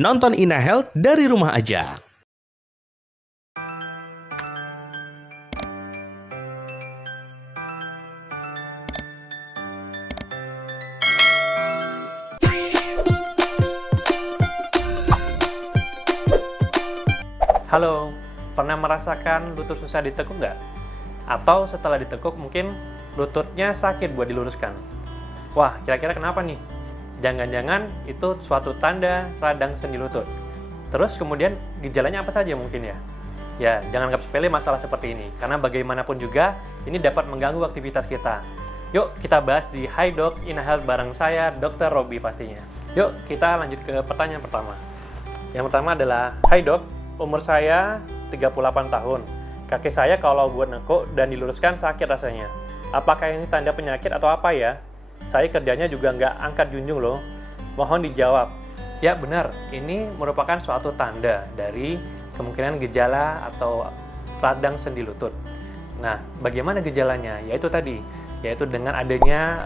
Nonton Ina Health dari rumah aja. Halo, pernah merasakan lutut susah ditekuk nggak? Atau setelah ditekuk mungkin lututnya sakit buat diluruskan? Wah, kira-kira kenapa nih? Jangan-jangan itu suatu tanda radang sendi lutut. Terus kemudian gejalanya apa saja mungkin ya? Ya, jangan anggap sepele masalah seperti ini, karena bagaimanapun juga ini dapat mengganggu aktivitas kita. Yuk kita bahas di Hi Doc Ina Health bareng saya, Dr. Robby pastinya. Yuk kita lanjut ke pertanyaan pertama. Yang pertama adalah, Hi Doc, umur saya 38 tahun. Kaki saya kalau buat nekuk dan diluruskan sakit rasanya. Apakah ini tanda penyakit atau apa ya? Saya kerjanya juga nggak angkat junjung loh. Mohon dijawab. Ya benar, ini merupakan suatu tanda dari kemungkinan gejala atau radang sendi lutut. Nah, bagaimana gejalanya? Yaitu dengan adanya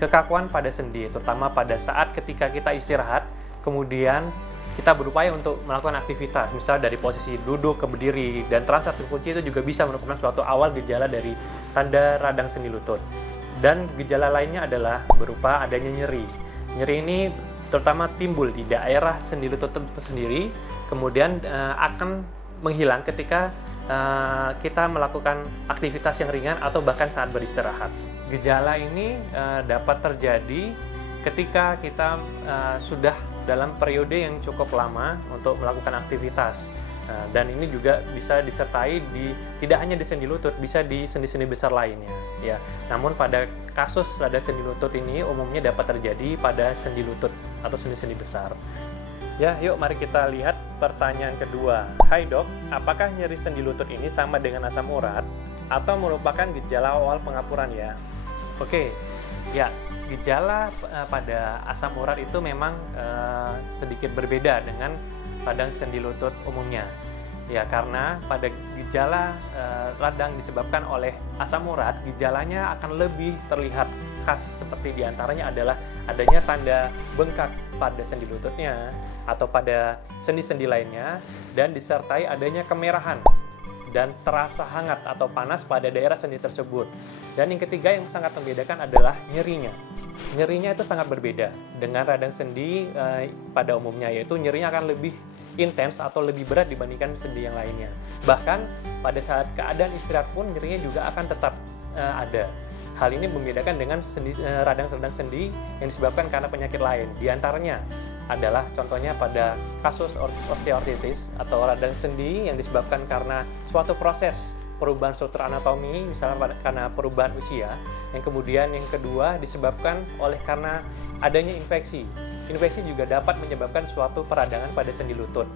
kekakuan pada sendi, terutama pada saat ketika kita istirahat, kemudian kita berupaya untuk melakukan aktivitas, misalnya dari posisi duduk ke berdiri, dan terasa terkunci itu juga bisa merupakan suatu awal gejala dari tanda radang sendi lutut. Dan gejala lainnya adalah berupa adanya nyeri. Nyeri ini terutama timbul di daerah sendi lutut itu sendiri, kemudian akan menghilang ketika kita melakukan aktivitas yang ringan atau bahkan saat beristirahat. Gejala ini dapat terjadi ketika kita sudah dalam periode yang cukup lama untuk melakukan aktivitas, dan ini juga bisa disertai tidak hanya di sendi lutut, bisa di sendi-sendi besar lainnya ya. Namun pada kasus radang sendi lutut ini umumnya dapat terjadi pada sendi lutut atau sendi-sendi besar ya. Yuk mari kita lihat pertanyaan kedua. Hai dok, apakah nyeri sendi lutut ini sama dengan asam urat atau merupakan gejala awal pengapuran ya? Oke. Ya, gejala pada asam urat itu memang sedikit berbeda dengan radang sendi lutut umumnya. Ya, karena pada gejala radang disebabkan oleh asam urat, gejalanya akan lebih terlihat khas, seperti diantaranya adalah adanya tanda bengkak pada sendi lututnya atau pada sendi-sendi lainnya, dan disertai adanya kemerahan dan terasa hangat atau panas pada daerah sendi tersebut. Dan yang ketiga yang sangat membedakan adalah nyerinya. Nyerinya itu sangat berbeda dengan radang sendi pada umumnya, yaitu nyerinya akan lebih intens atau lebih berat dibandingkan sendi yang lainnya. Bahkan pada saat keadaan istirahat pun nyerinya juga akan tetap ada. Hal ini membedakan dengan radang-radang sendi yang disebabkan karena penyakit lain. Di antaranya adalah contohnya pada kasus osteoartritis atau radang sendi yang disebabkan karena suatu proses perubahan struktur anatomi, misalnya karena perubahan usia. Yang kemudian yang kedua disebabkan oleh karena adanya infeksi. Infeksi juga dapat menyebabkan suatu peradangan pada sendi lutut.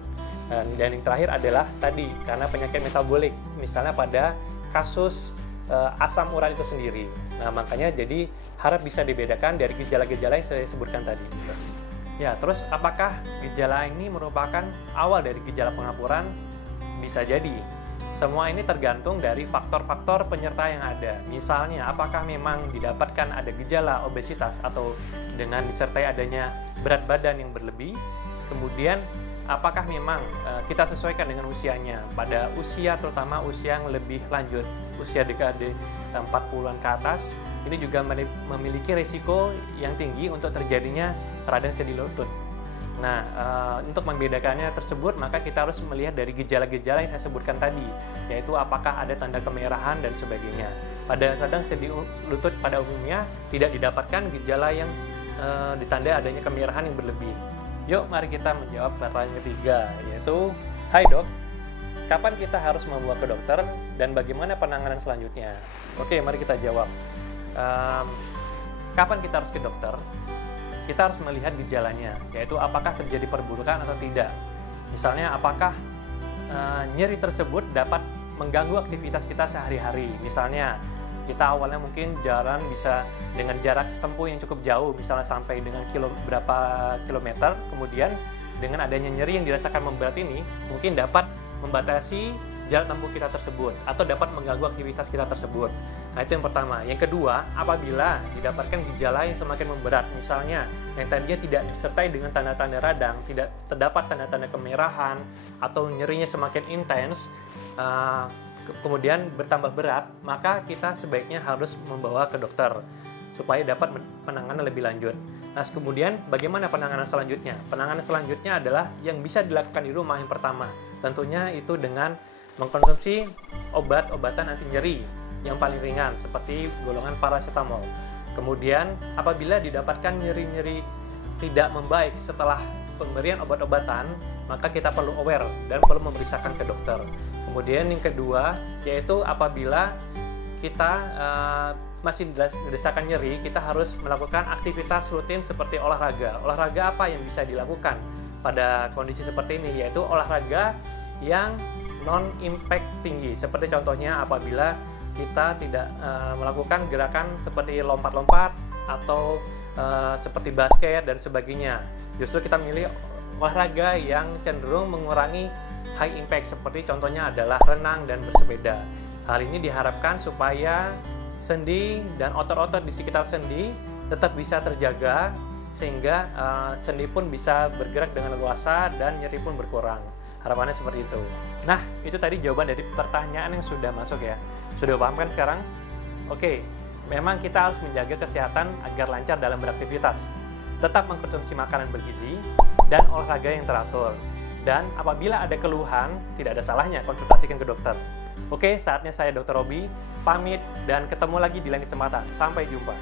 Dan yang terakhir adalah tadi karena penyakit metabolik, misalnya pada kasus asam urat itu sendiri. Nah, makanya jadi harap bisa dibedakan dari gejala-gejala yang saya sebutkan tadi. Ya, terus apakah gejala ini merupakan awal dari gejala pengapuran? Bisa jadi. Semua ini tergantung dari faktor-faktor penyerta yang ada. Misalnya, apakah memang didapatkan ada gejala obesitas atau dengan disertai adanya berat badan yang berlebih. Kemudian, apakah memang kita sesuaikan dengan usianya. Pada usia, terutama usia yang lebih lanjut, usia dekade 40-an ke atas, ini juga memiliki risiko yang tinggi untuk terjadinya radang sendi lutut. Nah, untuk membedakannya tersebut, maka kita harus melihat dari gejala-gejala yang saya sebutkan tadi, yaitu apakah ada tanda kemerahan dan sebagainya. Pada radang sendi lutut pada umumnya tidak didapatkan gejala yang ditandai adanya kemerahan yang berlebih. Yuk, mari kita menjawab pertanyaan ketiga, yaitu, Hai dok, kapan kita harus membawa ke dokter dan bagaimana penanganan selanjutnya? Oke, mari kita jawab. Kapan kita harus ke dokter? Kita harus melihat gejalanya, yaitu apakah terjadi perburukan atau tidak. Misalnya, apakah nyeri tersebut dapat mengganggu aktivitas kita sehari-hari. Misalnya, kita awalnya mungkin jalan bisa dengan jarak tempuh yang cukup jauh, misalnya sampai dengan berapa kilometer, kemudian dengan adanya nyeri yang dirasakan memberat ini, mungkin dapat membatasi jarak tempuh kita tersebut atau dapat mengganggu aktivitas kita tersebut. Nah, itu yang pertama. Yang kedua, apabila didapatkan gejala yang semakin memberat, misalnya yang tadinya tidak disertai dengan tanda-tanda radang, tidak terdapat tanda-tanda kemerahan atau nyerinya semakin intens, kemudian bertambah berat, maka kita sebaiknya harus membawa ke dokter supaya dapat penanganan lebih lanjut. Nah, kemudian bagaimana penanganan selanjutnya? Penanganan selanjutnya adalah yang bisa dilakukan di rumah yang pertama. Tentunya itu dengan mengkonsumsi obat-obatan anti nyeri yang paling ringan seperti golongan paracetamol. Kemudian apabila didapatkan nyeri-nyeri tidak membaik setelah pemberian obat-obatan, maka kita perlu aware dan perlu memeriksakan ke dokter. Kemudian yang kedua yaitu apabila kita masih dirasakan nyeri, kita harus melakukan aktivitas rutin seperti olahraga. Olahraga apa yang bisa dilakukan pada kondisi seperti ini? Yaitu olahraga yang non-impact tinggi. Seperti contohnya apabila kita tidak melakukan gerakan seperti lompat-lompat atau seperti basket dan sebagainya. Justru kita milih olahraga yang cenderung mengurangi high impact, seperti contohnya adalah renang dan bersepeda. Hal ini diharapkan supaya sendi dan otot-otot di sekitar sendi tetap bisa terjaga, sehingga sendi pun bisa bergerak dengan leluasa dan nyeri pun berkurang. Harapannya seperti itu. Nah, itu tadi jawaban dari pertanyaan yang sudah masuk ya. Sudah paham kan sekarang? Oke, memang kita harus menjaga kesehatan agar lancar dalam beraktivitas. Tetap mengkonsumsi makanan bergizi dan olahraga yang teratur. Dan apabila ada keluhan, tidak ada salahnya konsultasikan ke dokter. Oke, saatnya saya Dr. Robi pamit dan ketemu lagi di lain kesempatan. Sampai jumpa.